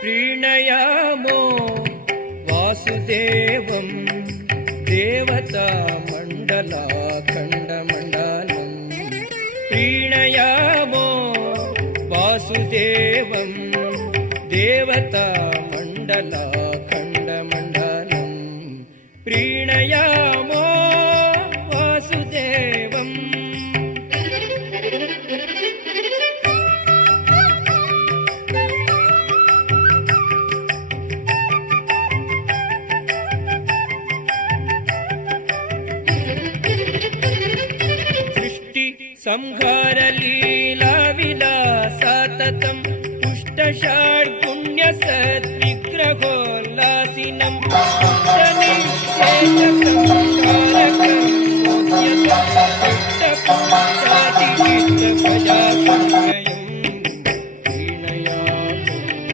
प्रीणयामो वासुदेवं देवता मण्डलाखण्डमण्डलम् प्रीणयामो वासुदेवं देवता मण्डलाखण्डमण्डलम् प्रीणयामो वासुदेवम् संहारलीला विलासाततं पुष्टषाड्गुण्यसद्विग्रहोल्लासिनं शनिशेषसंहारकं